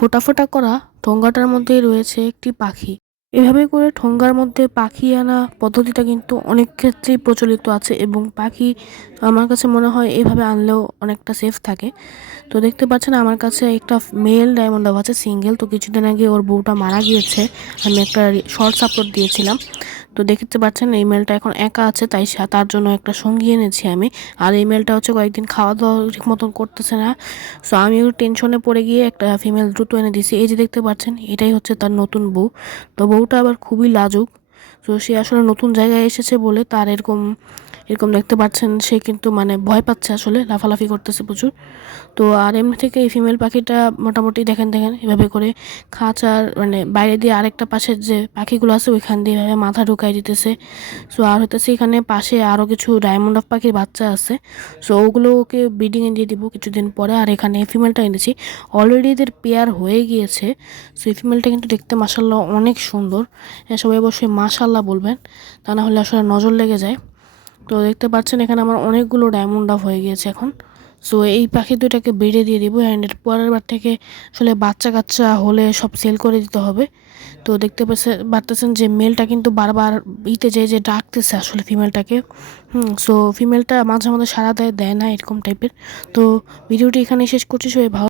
ফোটা ফোটা করা ঠোঙ্গাটার মধ্যেই রয়েছে একটি পাখি। এভাবে করে ঠোঙ্গার মধ্যে পাখি আনা পদ্ধতিটা কিন্তু অনেক ক্ষেত্রেই প্রচলিত আছে এবং পাখি আমার কাছে মনে হয় এভাবে আনলেও অনেকটা সেফ থাকে। তো দেখতে পাচ্ছেন আমার কাছে একটা মেল ডায়মন্ড ডাব আছে সিঙ্গেল তো কিছুদিন আগে ওর বউটা মারা গিয়েছে। আমি একটা শর্টস আপলোড দিয়েছিলাম। তো দেখতে পাচ্ছেন, এই মেলটা এখন একা আছে, তাই তার জন্য একটা সঙ্গী এনেছি আমি। আর এই মেলটা হচ্ছে কয়েকদিন খাওয়া দাওয়া ঠিক মতন করতেছে না। সো আমি টেনশনে পড়ে গিয়ে একটা ফিমেল দ্রুত এনে দিয়েছি। এই যে দেখতে পাচ্ছেন, এটাই হচ্ছে তার নতুন বউ। তো বউটা আবার খুবই লাজুক। তো সে আসলে নতুন জায়গায় এসেছে বলে তার এরকম এরকম দেখতে পাচ্ছেন সে কিন্তু মানে ভয় পাচ্ছে আসলে লাফালাফি করতেছে প্রচুর। তো আর এমনি থেকে এই ফিমেল পাখিটা মোটামুটি দেখেন দেখেন এভাবে করে খাঁচার মানে বাইরে দিয়ে আরেকটা পাশের যে পাখিগুলো আছে ওইখান দিয়ে এভাবে মাথা ঢুকাই দিতেছে। সো আর হতেছে এখানে পাশে আরও কিছু ডায়মন্ড অফ পাখির বাচ্চা আছে। সো ওগুলো ওকে ব্রিডিংয়ে দিয়ে দিব কিছুদিন পরে। আর এখানে ফিমেলটা এনেছি। অলরেডি এদের পেয়ার হয়ে গিয়েছে। সো এই ফিমেলটা কিন্তু দেখতে মাসাল্লাহ অনেক সুন্দর। হ্যাঁ, সবাই অবশ্যই মাশাল্লাহ বলবেন। তা না হলে আসলে নজর লেগে যায়। তো দেখতে পাচ্ছেন এখানে আমার অনেকগুলো ডায়মন্ড অফ হয়ে গিয়েছে এখন। সো এই পাখি দুটাকে বেড়ে দিয়ে দিব অ্যান্ড এর পরের বার থেকে আসলে বাচ্চা কাচ্চা হলে সব সেল করে দিতে হবে। তো দেখতে পারতেছেন যে মেলটা কিন্তু বারবার ইতে যে যে ডাকতেছে আসলে ফিমেলটাকে হুম সো ফিমেলটা মাঝে মাঝে সারা দেয় দেয় না, এরকম টাইপের তো ভিডিওটি এখানে শেষ করছি, সবাই ভালো